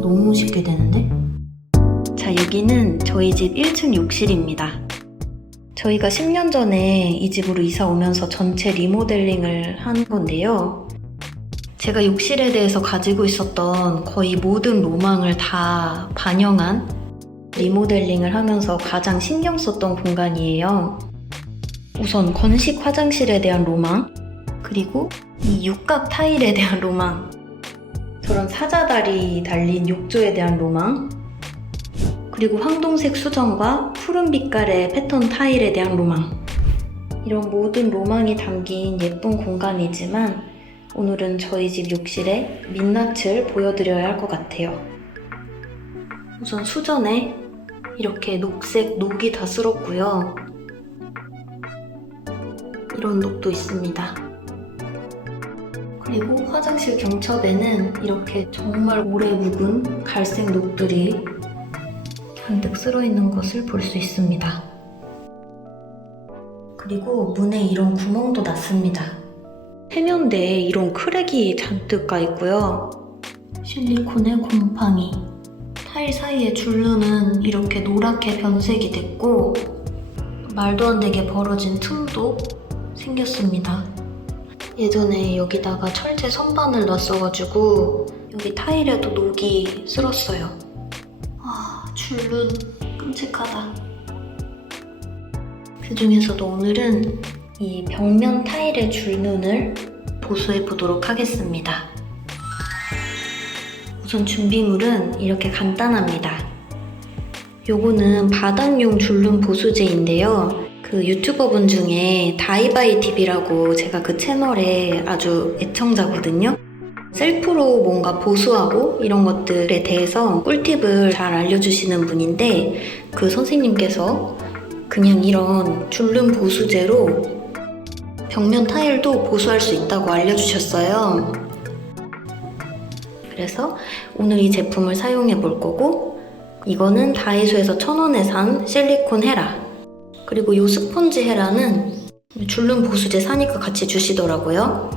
너무 쉽게 되는데? 자, 여기는 저희 집 1층 욕실입니다. 저희가 10년 전에 이 집으로 이사 오면서 전체 리모델링을 한 건데요. 제가 욕실에 대해서 가지고 있었던 거의 모든 로망을 다 반영한 리모델링을 하면서 가장 신경 썼던 공간이에요. 우선 건식 화장실에 대한 로망, 그리고 이 육각 타일에 대한 로망, 저런 사자다리 달린 욕조에 대한 로망, 그리고 황동색 수전과 푸른 빛깔의 패턴 타일에 대한 로망. 이런 모든 로망이 담긴 예쁜 공간이지만 오늘은 저희 집 욕실의 민낯을 보여드려야 할 것 같아요. 우선 수전에 이렇게 녹색 녹이 다 쓸었고요. 이런 녹도 있습니다. 그리고 화장실 경첩에는 이렇게 정말 오래 묵은 갈색 녹들이 잔뜩 쓸어있는 것을 볼 수 있습니다. 그리고 문에 이런 구멍도 났습니다. 세면대에 이런 크랙이 잔뜩 가 있고요. 실리콘의 곰팡이, 타일 사이에 줄눈은 이렇게 노랗게 변색이 됐고 말도 안 되게 벌어진 틈도 생겼습니다. 예전에 여기다가 철제 선반을 놨어가지고 여기 타일에도 녹이 쓸었어요. 줄눈 끔찍하다. 그 중에서도 오늘은 이 벽면 타일의 줄눈을 보수해 보도록 하겠습니다. 우선 준비물은 이렇게 간단합니다. 요거는 바닥용 줄눈 보수제인데요. 그 유튜버분 중에 다이바이TV라고 제가 그 채널의 아주 애청자거든요. 셀프로 뭔가 보수하고 이런 것들에 대해서 꿀팁을 잘 알려주시는 분인데 그 선생님께서 그냥 이런 줄눈 보수제로 벽면 타일도 보수할 수 있다고 알려주셨어요. 그래서 오늘 이 제품을 사용해 볼 거고, 이거는 다이소에서 1,000원에 산 실리콘 헤라, 그리고 이 스펀지 헤라는 줄눈 보수제 사니까 같이 주시더라고요.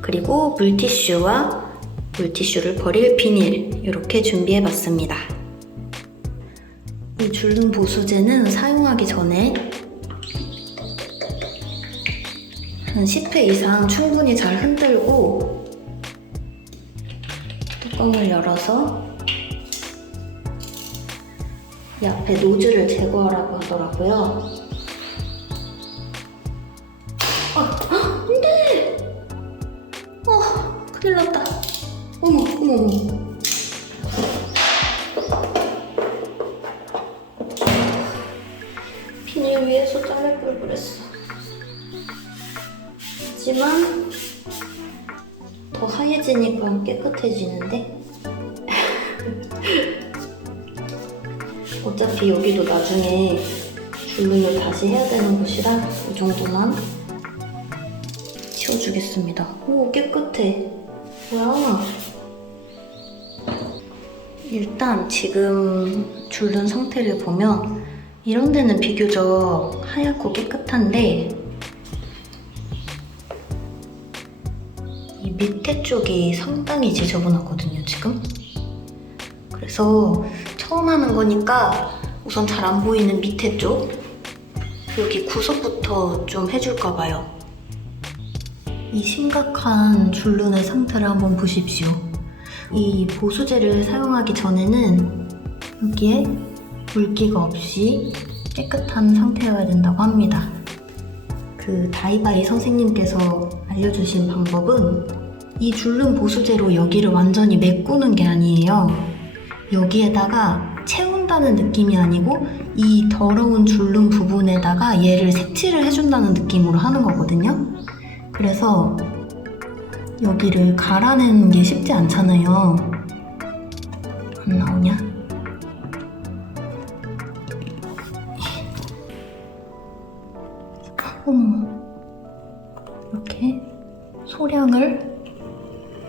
그리고 물티슈와 물티슈를 버릴 비닐 이렇게 준비해봤습니다. 이 줄눈 보수제는 사용하기 전에 한 10회 이상 충분히 잘 흔들고 뚜껑을 열어서 이 앞에 노즐을 제거하라고 하더라고요. 안돼! 큰일 났다. 어머. 비닐 위에서 잘릴 걸 그랬어. 하지만 더 하얘지니까 깨끗해지는데? 어차피 여기도 나중에 줄눈을 다시 해야 되는 곳이라 이 정도만 치워주겠습니다. 오, 깨끗해. 뭐야? 일단 지금 줄눈 상태를 보면 이런 데는 비교적 하얗고 깨끗한데 이 밑에 쪽이 상당히 지저분하거든요, 지금. 그래서 처음 하는 거니까 우선 잘 안 보이는 밑에 쪽, 여기 구석부터 좀 해줄까 봐요. 이 심각한 줄눈의 상태를 한번 보십시오. 이 보수제를 사용하기 전에는 여기에 물기가 없이 깨끗한 상태여야 된다고 합니다. 그 다이바이 선생님께서 알려주신 방법은 이 줄눈 보수제로 여기를 완전히 메꾸는 게 아니에요. 여기에다가 채운다는 느낌이 아니고 이 더러운 줄눈 부분에다가 얘를 색칠을 해준다는 느낌으로 하는 거거든요. 그래서 여기를 갈아내는 게 쉽지 않잖아요. 안 나오냐? 이렇게 소량을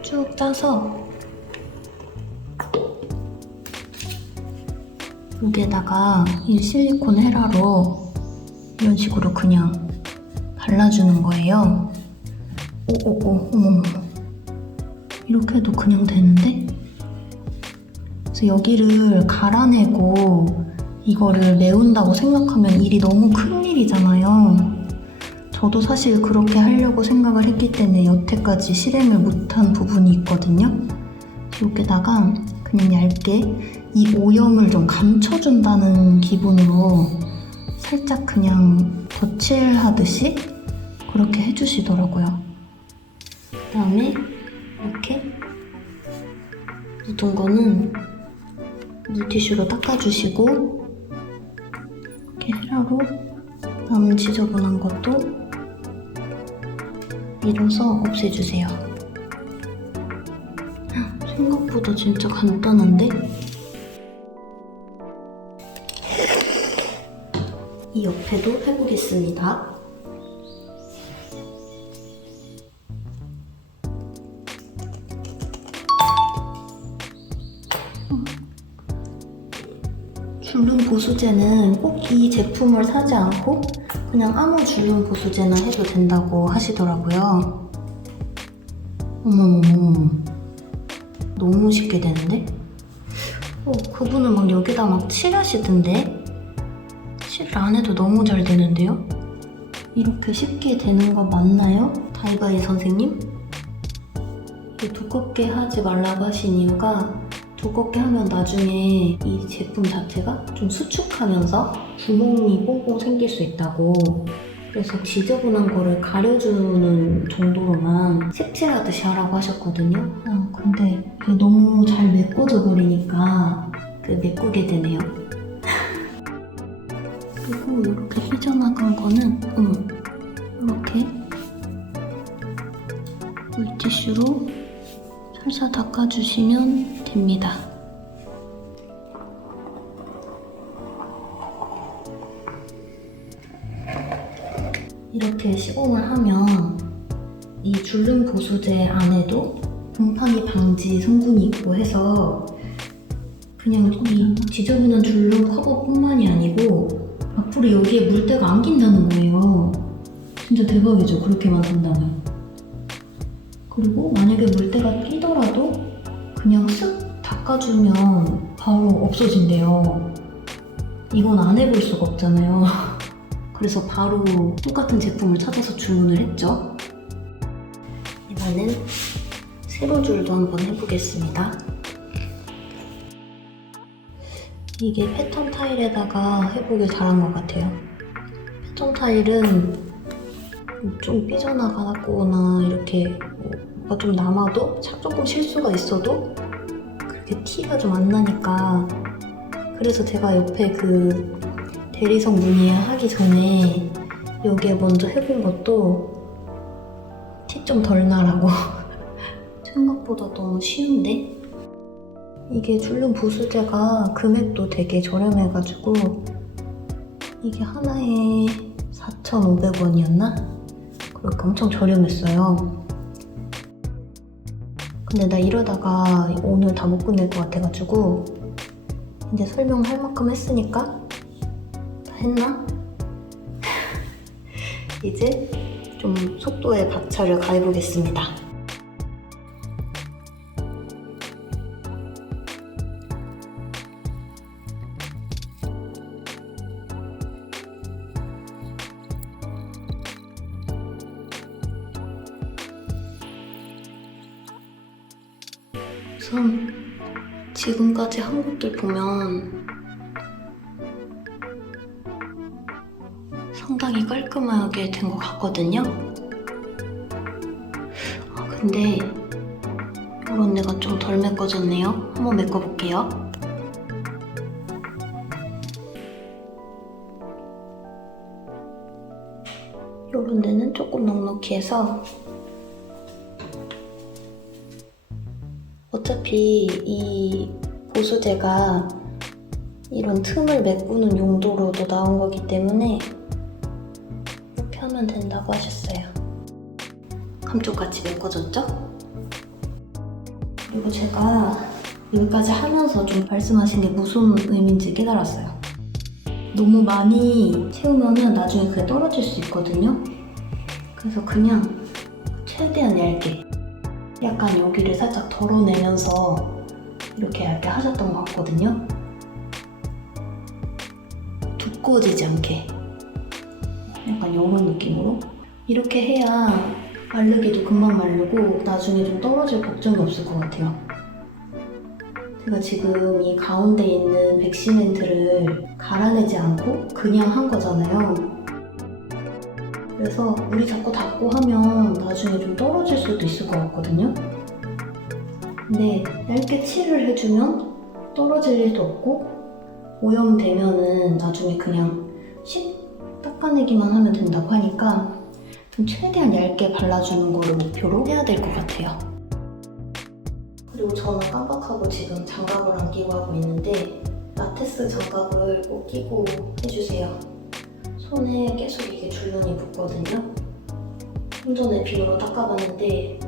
쭉 짜서 여기에다가 이 실리콘 헤라로 이런 식으로 그냥 발라주는 거예요. 어머. 이렇게 해도 그냥 되는데? 그래서 여기를 갈아내고 이거를 메운다고 생각하면 일이 너무 큰 일이잖아요. 저도 사실 그렇게 하려고 생각을 했기 때문에 여태까지 실행을 못한 부분이 있거든요. 여기다가 그냥 얇게 이 오염을 좀 감춰준다는 기분으로 살짝 그냥 덧칠하듯이 그렇게 해주시더라고요. 그 다음에 이렇게 묻은 거는 물티슈로 닦아주시고 이렇게 헤라로 남은 지저분한 것도 밀어서 없애주세요. 생각보다 진짜 간단한데? 이 옆에도 해보겠습니다. 줄눈 보수제는 꼭 이 제품을 사지 않고 그냥 아무 줄눈 보수제나 해도 된다고 하시더라고요. 어머머머, 너무 쉽게 되는데? 그분은 막 여기다 막 칠하시던데? 칠을 안 해도 너무 잘 되는데요? 이렇게 쉽게 되는 거 맞나요? 다이바이 선생님? 두껍게 하지 말라고 하신 이유가 두껍게 하면 나중에 이 제품 자체가 좀 수축하면서 구멍이 뽕뽕 생길 수 있다고. 그래서 지저분한 거를 가려주는 정도로만 색칠하듯이 하라고 하셨거든요. 근데 이게 너무 잘 메꿔져 버리니까 메꾸게 되네요. 그리고 이렇게 삐져나간 거는 이렇게 물티슈로 살살 닦아주시면 됩니다. 이렇게 시공을 하면 이 줄눈 보수제 안에도 곰팡이 방지 성분이 있고 해서 그냥 이 지저분한 줄눈 커버뿐만이 아니고 앞으로 여기에 물때가 안 낀다는 거예요. 진짜 대박이죠, 그렇게만 한다면. 그리고 만약에 물때가 끼더라도 그냥 쓱 닦아주면 바로 없어진대요. 이건 안 해볼 수가 없잖아요. 그래서 바로 똑같은 제품을 찾아서 주문을 했죠. 이번엔 세로줄도 한번 해보겠습니다. 이게 패턴 타일에다가 해보길 잘한 것 같아요. 패턴 타일은 좀 삐져나가거나 이렇게 뭐가 좀 남아도 조금 실수가 있어도 그렇게 티가 좀 안 나니까, 그래서 제가 옆에 그 대리석 무늬 하기 전에 여기에 먼저 해본 것도 티 좀 덜 나라고. 생각보다 너무 쉬운데? 이게 줄눈 보수제가 금액도 되게 저렴해가지고 이게 하나에 4,500원이었나? 그렇게 엄청 저렴했어요. 근데 나 이러다가 오늘 다 못 끝낼 것 같아가지고 이제 설명할 만큼 했으니까 다 했나? 이제 좀 속도에 박차를 가해보겠습니다. 우선 지금까지 한 것들 보면 상당히 깔끔하게 된 것 같거든요. 근데 이런 데가 좀 덜 메꿔졌네요. 한번 메꿔볼게요. 이런 데는 조금 넉넉히 해서, 어차피 이 보수제가 이런 틈을 메꾸는 용도로도 나온 거기 때문에 이렇게 하면 된다고 하셨어요. 감쪽같이 메꿔졌죠? 그리고 제가 여기까지 하면서 좀 말씀하신 게 무슨 의미인지 깨달았어요. 너무 많이 채우면은 나중에 그게 떨어질 수 있거든요. 그래서 그냥 최대한 얇게. 약간 여기를 살짝 덜어내면서 이렇게 얇게 하셨던 것 같거든요. 두꺼워지지 않게 약간 이런 느낌으로 이렇게 해야 마르기도 금방 마르고 나중에 좀 떨어질 걱정이 없을 것 같아요. 제가 지금 이 가운데 있는 백시멘트를 갈아내지 않고 그냥 한 거잖아요. 그래서 물이 자꾸 닿고 하면 나중에 좀 떨어질 수도 있을 것 같거든요. 근데 얇게 칠을 해주면 떨어질 일도 없고 오염되면은 나중에 그냥 씩 닦아내기만 하면 된다고 하니까 좀 최대한 얇게 발라주는 거를 목표로 해야 될 것 같아요. 그리고 저는 깜빡하고 지금 장갑을 안 끼고 하고 있는데 라테스 장갑을 꼭 끼고 해주세요. 손에 계속 이게 줄눈이 붙거든요. 좀 전에 비누로 닦아봤는데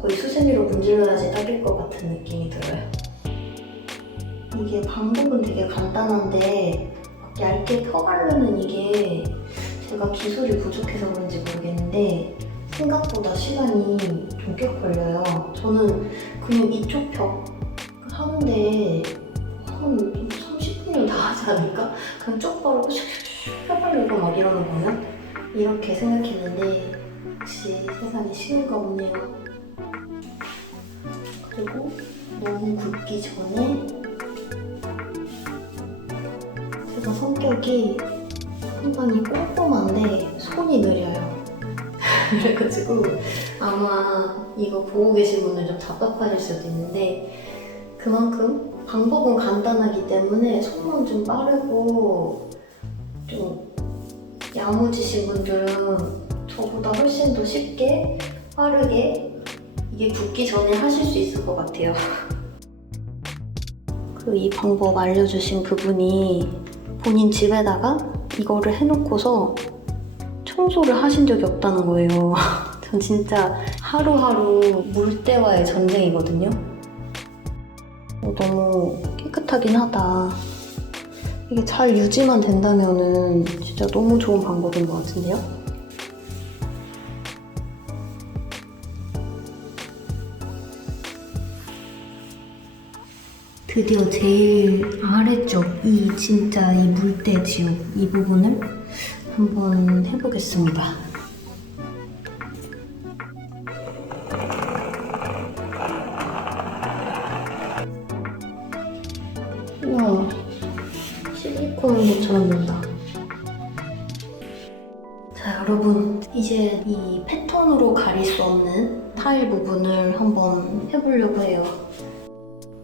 거의 수세미로 문질러야지 닦일 것 같은 느낌이 들어요. 이게 방법은 되게 간단한데 얇게 펴바르는 이게 제가 기술이 부족해서 그런지 모르겠는데 생각보다 시간이 좀 꽤 걸려요. 저는 그냥 이쪽 벽 하는데 한 30분이면 다 하지 않을까? 그냥 쭉 바르고 슉슉슉 펴바르고 막 이러는 거면 이렇게 생각했는데 역시 세상에 쉬운 거 없네요. 그리고 너무 굵기 전에 제가 성격이 상당히 꼼꼼한데 손이 느려요. 그래가지고 아마 이거 보고 계신 분들 좀 답답하실 수도 있는데 그만큼 방법은 간단하기 때문에 손만 좀 빠르고 좀 야무지신 분들은 저보다 훨씬 더 쉽게 빠르게 이게 붓기 전에 하실 수 있을 것 같아요. 그 이 방법 알려주신 그분이 본인 집에다가 이거를 해놓고서 청소를 하신 적이 없다는 거예요. 전 진짜 하루하루 물때와의 전쟁이거든요. 너무 깨끗하긴 하다. 이게 잘 유지만 된다면은 진짜 너무 좋은 방법인 것 같은데요? 드디어 제일 아래쪽 이 진짜 이 물때 지옥 이 부분을 한번 해보겠습니다. 우와, 실리콘 것처럼 된다. 자, 여러분 이제 이 패턴으로 가릴 수 없는 타일 부분을 한번 해보려고 해요.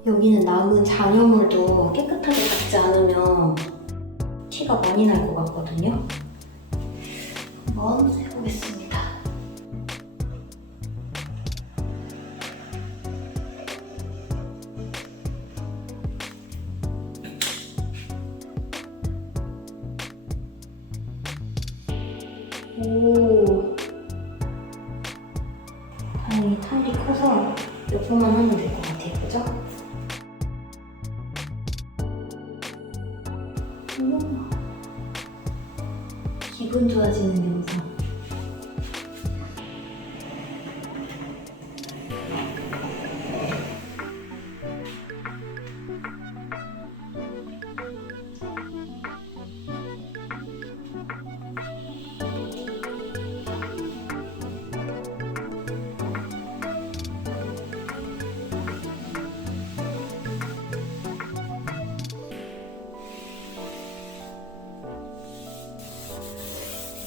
여기는 남은 잔여물도 깨끗하게 닦지 않으면 티가 많이 날 것 같거든요. 한번 해보겠습니다. 오, 다행히 타일이 커서 몇 번만 하면 될 것 같아요. 그죠? 기분 좋아지는 영상.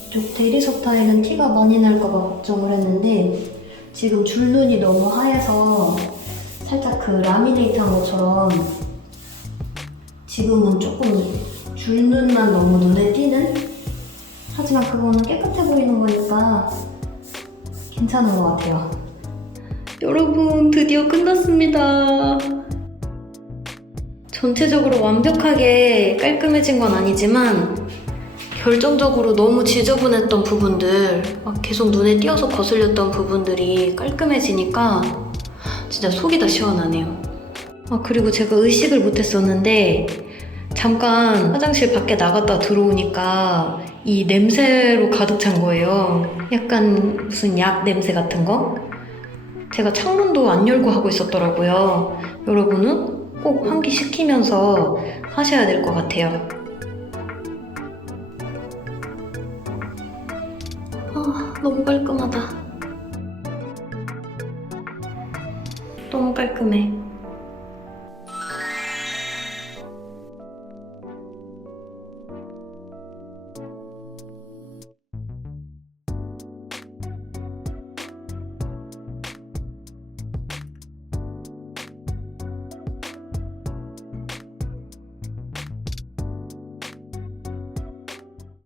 이쪽 대리석 타일은 티가 많이 날까봐 걱정을 했는데 지금 줄눈이 너무 하얘서 살짝 그 라미네이트한 것처럼 지금은 조금 줄눈만 너무 눈에 띄는? 하지만 그거는 깨끗해 보이는 거니까 괜찮은 것 같아요. 여러분 드디어 끝났습니다. 전체적으로 완벽하게 깔끔해진 건 아니지만 결정적으로 너무 지저분했던 부분들, 막 계속 눈에 띄어서 거슬렸던 부분들이 깔끔해지니까 진짜 속이 다 시원하네요. 그리고 제가 의식을 못했었는데 잠깐 화장실 밖에 나갔다 들어오니까 이 냄새로 가득 찬 거예요. 약간 무슨 약 냄새 같은 거? 제가 창문도 안 열고 하고 있었더라고요. 여러분은 꼭 환기시키면서 하셔야 될 것 같아요. 너무 깔끔하다. 너무 깔끔해.